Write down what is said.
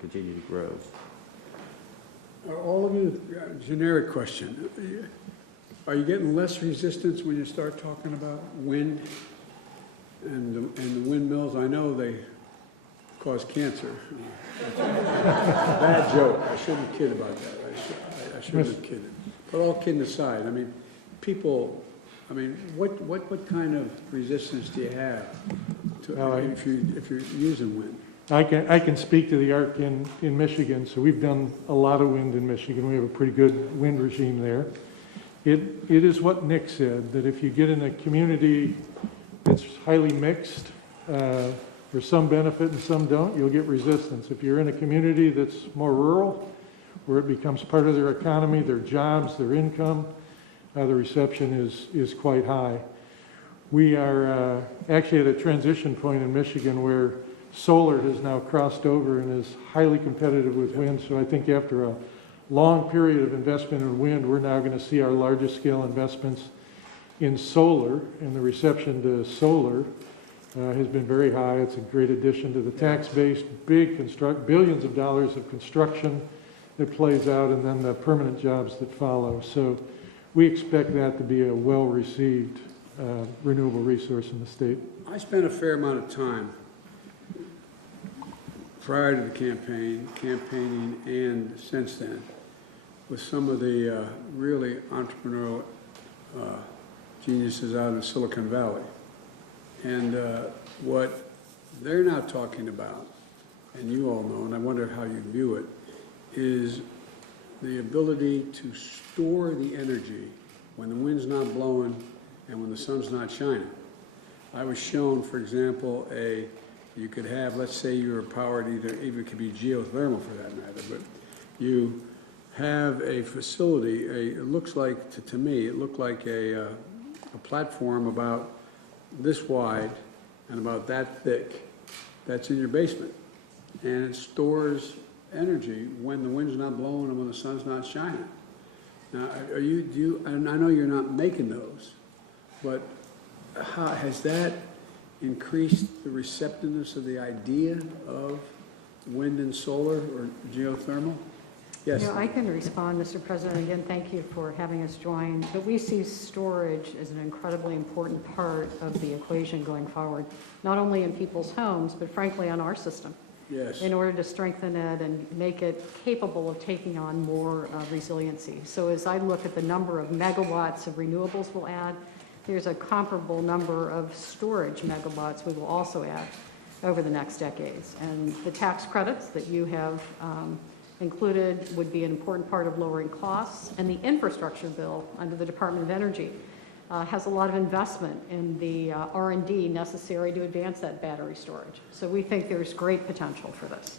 continue to grow. Are all of you, generic question, are you getting less resistance when you start talking about wind and the windmills? I know they cause cancer. Bad joke. I shouldn't kid about that. I shouldn't have kidded. But all kidding aside, I mean, people, I mean, what kind of resistance do you have to, if you're using wind? I can speak to the ARC in Michigan. So we've done a lot of wind in Michigan. We have a pretty good wind regime there. It is what Nick said, that if you get in a community that's highly mixed, there's some benefit and some don't, you'll get resistance. If you're in a community that's more rural, where it becomes part of their economy, their jobs, their income, the reception is quite high. We are actually at a transition point in Michigan where solar has now crossed over and is highly competitive with wind. So I think after a long period of investment in wind, we're now going to see our largest scale investments in solar, and the reception to solar has been very high. It's a great addition to the tax base, billions of dollars of construction that plays out, and then the permanent jobs that follow. So we expect that to be a well-received renewable resource in the state. I spent a fair amount of time prior to the campaigning, and since then, with some of the really entrepreneurial geniuses out in Silicon Valley. And what they're not talking about, and you all know, and I wonder how you view it, is the ability to store the energy when the wind's not blowing and when the sun's not shining. I was shown, for example, you could have, let's say you're powered even it could be geothermal for that matter, but you have a facility, it looks like, to me, it looked like a platform about this wide and about that thick that's in your basement. And it stores energy when the wind's not blowing and when the sun's not shining. Now, and I know you're not making those, but has that increased the receptiveness of the idea of wind and solar or geothermal? Yes. I can respond, Mr. President. Again, thank you for having us join. But we see storage as an incredibly important part of the equation going forward, not only in people's homes, but frankly on our system. Yes. In order to strengthen it and make it capable of taking on more resiliency. So as I look at the number of megawatts of renewables we'll add, there's a comparable number of storage megawatts we will also add over the next decades. And the tax credits that you have included would be an important part of lowering costs. And the infrastructure bill under the Department of Energy has a lot of investment in the R&D necessary to advance that battery storage. So we think there's great potential for this.